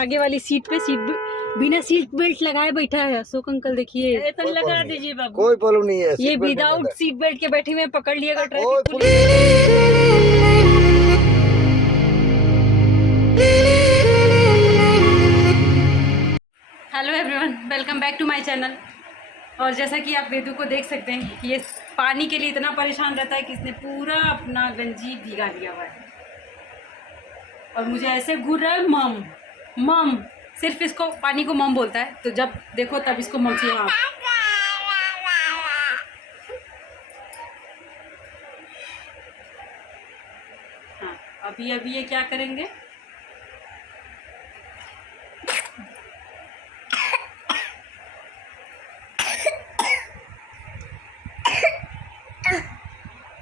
आगे वाली सीट पे, बिना सीट बेल्ट लगाए बैठा है अशोक अंकल। देखिए तो लगा दीजिए बाबू, कोई प्रॉब्लम नहीं है। ये विदाउट सीट बेल्ट के बैठे हुए, पकड़ लिएगा कोई traffic police. Hello everyone, welcome back to my channel. और जैसा कि आप वेदू को देख सकते हैं, ये पानी के लिए इतना परेशान रहता है कि इसने पूरा अपना गंजी भीगा दिया हुआ है और मुझे ऐसे घूर रहा है मम मम। सिर्फ इसको पानी को मम बोलता है, तो जब देखो तब इसको मम चाहिए। हाँ, हाँ, अभी ये क्या करेंगे,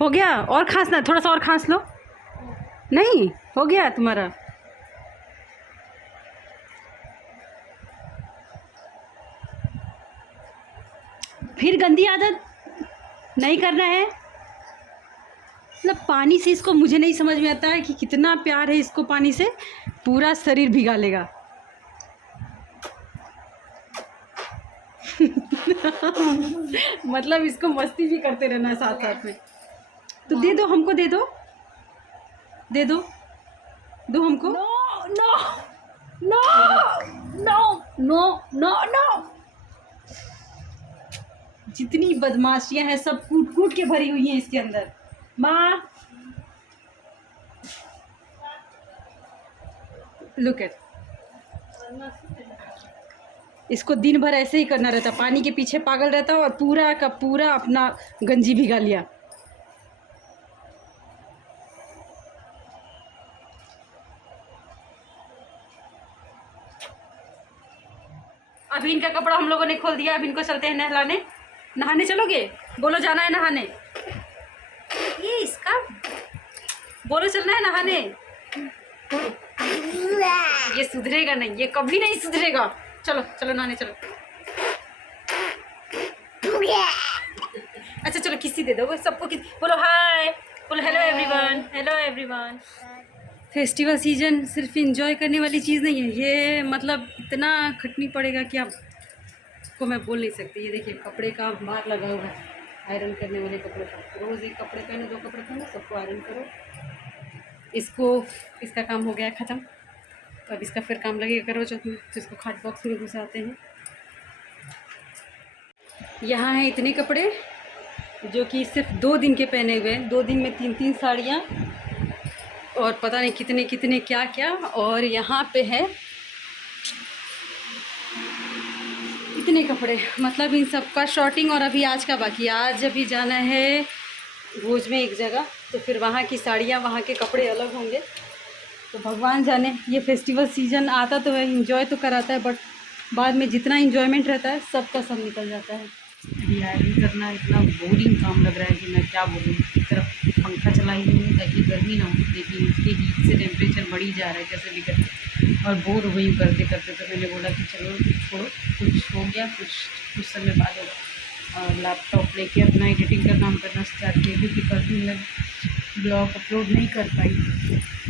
हो गया। और खांसना, थोड़ा सा और खांस लो। नहीं हो गया तुम्हारा। फिर गंदी आदत नहीं करना है। मतलब पानी से इसको, मुझे नहीं समझ में आता है कि कितना प्यार है इसको पानी से, पूरा शरीर भिगा लेगा। मतलब इसको मस्ती भी करते रहना है साथ साथ में। तो दे दो हमको, दे दो दो हमको। No no no no no no no. जितनी बदमाशियां हैं सब कूट कूट के भरी हुई हैं इसके अंदर। माँ लुक एट, इसको दिन भर ऐसे ही करना रहता, पानी के पीछे पागल रहता और पूरा का पूरा अपना गंजी भिगा लिया। अभी इनका कपड़ा हम लोगों ने खोल दिया। अब इनको चलते हैं नहलाने। नहाने चलोगे? बोलो जाना है नहाने। ये इसका बोलो चलना है नहाने। ये सुधरेगा नहीं, ये कभी नहीं सुधरेगा। चलो चलो नहाने चलो। अच्छा चलो किसी दे दो सबको, बोलो हाय, बोलो hello everyone, hello everyone. Festival season सिर्फ इंजॉय करने वाली चीज़ नहीं है, ये मतलब इतना खटनी पड़ेगा कि आपको मैं बोल नहीं सकती। ये देखिए कपड़े का भार लगा हुआ है, आयरन करने वाले कपड़े का। रोज़ एक कपड़े पहनो, दो कपड़े पहनो, सबको आयरन करो। इसका काम हो गया ख़त्म, तो अब इसका फिर काम लगेगा करो चौथ में। तो इसको खाट बॉक्स में घुसाते हैं। यहाँ हैं इतने कपड़े जो कि सिर्फ 2 दिन के पहने हुए हैं। 2 दिन में 3-3 साड़ियाँ और पता नहीं कितने कितने क्या क्या। और यहाँ पे है इतने कपड़े, मतलब इन सब का शॉर्टिंग। और अभी आज का बाकी, आज अभी जाना है भोज में एक जगह, तो फिर वहाँ की साड़ियाँ, वहाँ के कपड़े अलग होंगे। तो भगवान जाने, ये फेस्टिवल सीज़न आता तो है, इंजॉय तो कराता है, बट बाद में जितना इंजॉयमेंट रहता है सबका सब निकल जाता है। आयरन करना इतना बोरिंग काम लग रहा है कि मैं क्या बोलूँ। एक तरफ पंखा चलाई हूँ ताकि गर्मी ना हो, लेकिन उसके हीट से टेम्परेचर बढ़ ही जा रहा है कैसे भी करके, और बोर हो गई करते करते। तो मैंने बोला कि चलो छोड़ो, कुछ हो गया, कुछ समय बाद होगा। और लैपटॉप लेके अपना एडिटिंग का काम करना स्टार्ट किया, क्योंकि कल भी मैं ब्लॉग अपलोड नहीं कर पाई।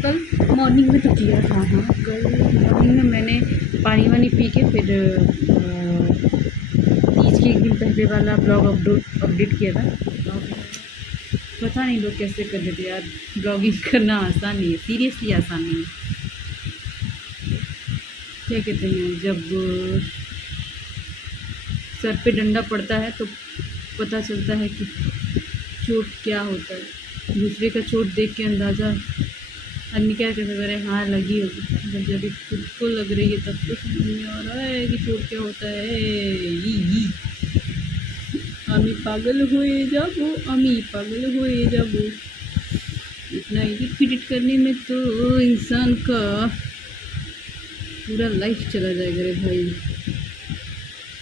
कल मॉर्निंग में तो किया था, हाँ कल मॉर्निंग में मैंने पानी वानी पी के फिर तीज के एक दिन पहले वाला ब्लॉग अपडेट किया था। पता नहीं लोग कैसे कर लेते यार, ब्लॉगिंग करना आसान नहीं है, सीरियसली आसान नहीं है। क्या कहते हैं, जब सर पे डंडा पड़ता है तो पता चलता है कि चोट क्या होता है। दूसरे का चोट देख के अंदाज़ा आदमी क्या कहते हैं, हाँ लगी होगी। जब खुद को लग रही है तब तो समझ में आ रहा है कि चोट क्या होता है। अमी पागल हुए जाबो, अमी पागल हुए जाबो। इतना एडिट करने में तो इंसान का पूरा लाइफ चला जाएगा रे भाई।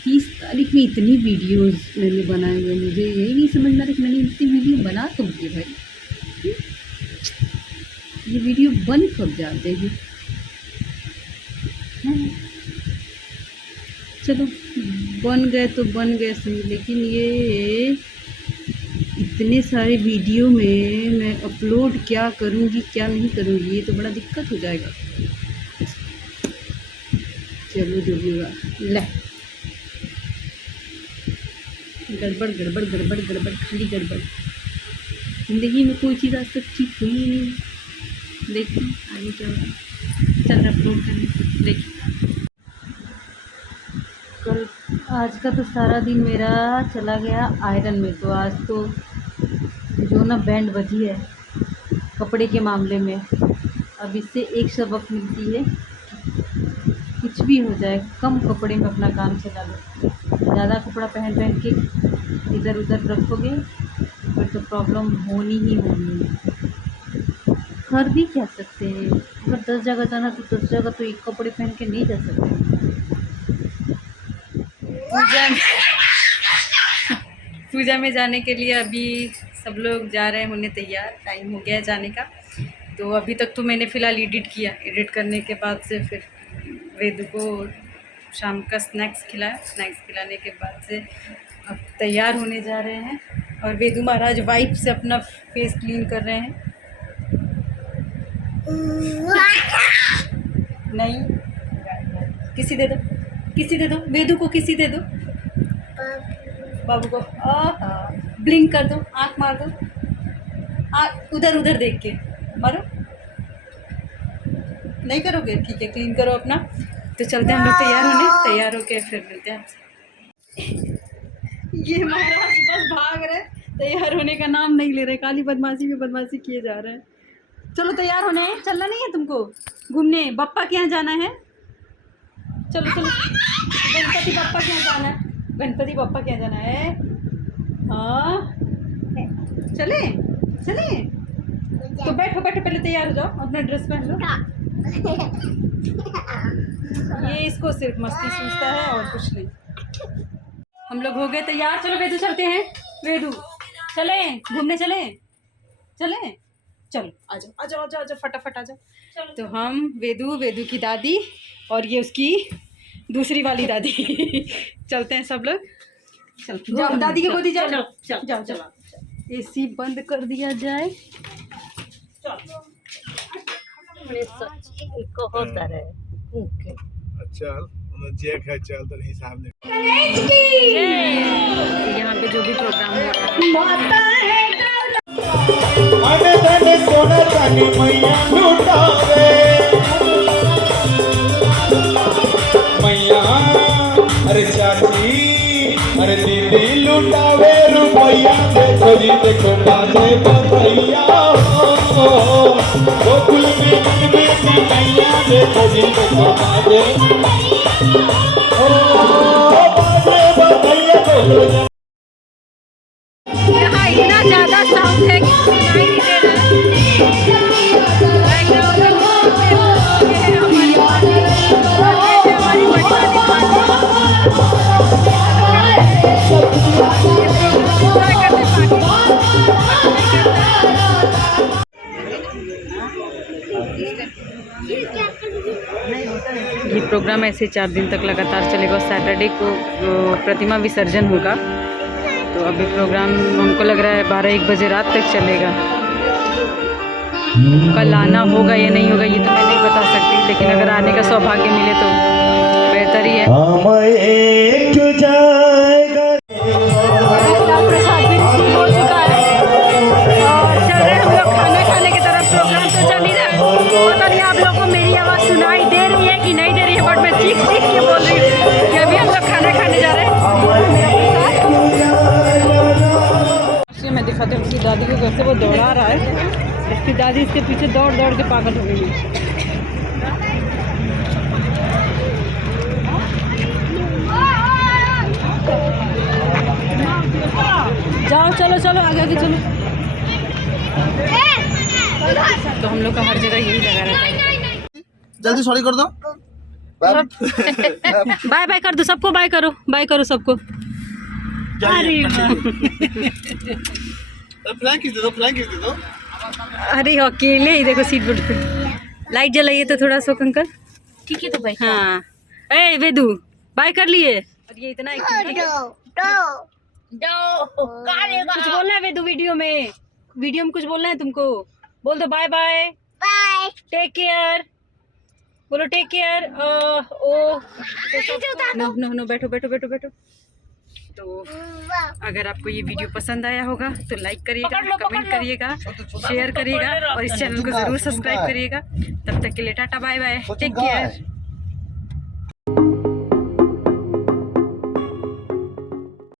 30 तारीख में इतनी वीडियोस मैंने बनाए हुए, मुझे यही नहीं समझ में आ रहा कि मैंने इतनी वीडियो बना कब दी भाई। ये वीडियो बन कब जाते हैं। चलो बन गए तो बन गए सही, लेकिन ये इतने सारे वीडियो में मैं अपलोड क्या करूँगी क्या नहीं करूँगी, ये तो बड़ा दिक्कत हो जाएगा। चलो जो भी हुआ, ले गड़बड़ गड़बड़ गड़बड़ गड़बड़ खाली गड़बड़। जिंदगी में कोई चीज़ आज तक ठीक हुई ही नहीं। देखो आगे क्या होगा। चल रहा अपलोड करने देखिए। कल आज का तो सारा दिन मेरा चला गया आयरन में। तो आज तो जो ना बैंड बजी है कपड़े के मामले में, अब इससे एक सबक मिलती है, कुछ भी हो जाए कम कपड़े में अपना काम चला लो। ज़्यादा कपड़ा पहन के इधर उधर रखोगे फिर तो प्रॉब्लम होनी ही होनी है। कर भी क्या सकते हैं, अगर 10 जगह जाना तो 10 जगह तो एक कपड़े पहन के नहीं जा सकते। पूजा में जाने के लिए अभी सब लोग जा रहे हैं होने तैयार, टाइम हो गया है जाने का। तो अभी तक तो मैंने फ़िलहाल एडिट किया, एडिट करने के बाद से फिर वेदू को शाम का स्नैक्स खिलाया, स्नैक्स खिलाने के बाद से अब तैयार होने जा रहे हैं। और वेदू महाराज वाइप से अपना फेस क्लीन कर रहे हैं। नहीं किसी दे दो, किसी दे दो, वेदू को किसी दे दो, बाबू को। ब्लिंक कर दो, आँख मार दो, उधर उधर देख के मारो। नहीं करोगे, ठीक है क्लीन करो अपना। तो चलते हैं हम लोग तैयार होने, तैयार होके फिर मिलते हैं आपसे। ये महाराज बस भाग रहे, तैयार होने का नाम नहीं ले रहे, खाली बदमाशी में बदमाशी किए जा रहे हैं। चलो तैयार होने है, चलना नहीं है तुमको घूमने, बप्पा के यहाँ जाना है। चलो चलो गणपति बप्पा के यहाँ जाना है, गणपति बप्पा के यहाँ जाना है। हाँ चले चले, तो बैठो बैठो, पहले तैयार हो जाओ, अपना ड्रेस पहन लो। ये इसको सिर्फ मस्ती सूझता है और कुछ नहीं। हम लोग हो गए तैयार, चलो वेदू चलते हैं। वेदू चले घूमने, चले चले, चलो आ जाओ आ जाओ आ जाओ आ जाओ, फटाफट आ जाओ। तो हम वेदू, वेदू की दादी और ये उसकी दूसरी वाली दादी चलते हैं सब लोग। चलो जाओ दादी की गोदी जाओ, जाओ जाओ। एसी बंद कर दिया जाए। चल जे है चल तो हिसाब ने यहाँ पे जो भी प्रोग्राम हो रहा है अने धने सोना चांदी मैया लुटावे मैया, अरे चाची अरे दीदी लुटावे रुपया, देखो जी देखो बाजे बधैया गोकुल में बेटी मैया, देखो जी देखो बाजे बाजे बधैया गोकुल। यहाँ इतना ज़्यादा साउंड है कि सुनाई नहीं दे रहा ये प्रोग्राम ऐसे 4 दिन तक लगातार चलेगा। सैटरडे को प्रतिमा विसर्जन होगा। तो अभी प्रोग्राम हमको लग रहा है 12-1 बजे रात तक चलेगा। कल आना होगा या नहीं होगा ये तो मैं नहीं बता सकती, लेकिन अगर आने का सौभाग्य मिले तो बेहतर ही है। प्रसाद भी रिसीव हो चुका है और चल रहे हम लोग खाना खाने की तरफ। प्रोग्राम तो चल ही रहा है, पता नहीं आप लोगों को मेरी आवाज़ सुनाई दे रही है कि नहीं दे रही है, बट मैं चीख चीख के बोल रही हूँ कि अभी हम लोग खाना खाने जा रहे हैं। मैं दिखाती हूँ उसकी दादी को कैसे वो दौड़ा रहा है। इसकी दादी इसके पीछे दौड़ दौड़ के पागल हो गई है। जाओ चलो चलो आगे आगे चलो। तो हम लोग का हर जगह यही लगा रहता है। जल्दी सॉरी कर दो, बाय बाय कर दो सबको, बाय करो, बाय करो सबको। फ्लैंक किस दे दो, फ्लैंक किस दे दो। अरे अकेले ही देखो सीट बेल्ट पे लाइट जलाइए तो थोड़ा सा अंकल। ठीक है तो भाई। हाँ ए वेदू बाय कर लिए। और ये इतना कुछ बोलना है वेदू, वीडियो में कुछ बोलना है तुमको, बोल दो bye bye bye, take care बोलो, take care. Oh no no no, बैठो बैठो बैठो बैठो। तो अगर आपको ये वीडियो पसंद आया होगा तो लाइक करिएगा, कमेंट करिएगा, शेयर करिएगा और इस चैनल को ज़रूर सब्सक्राइब करिएगा। तब तक के लिए tata bye bye, take care.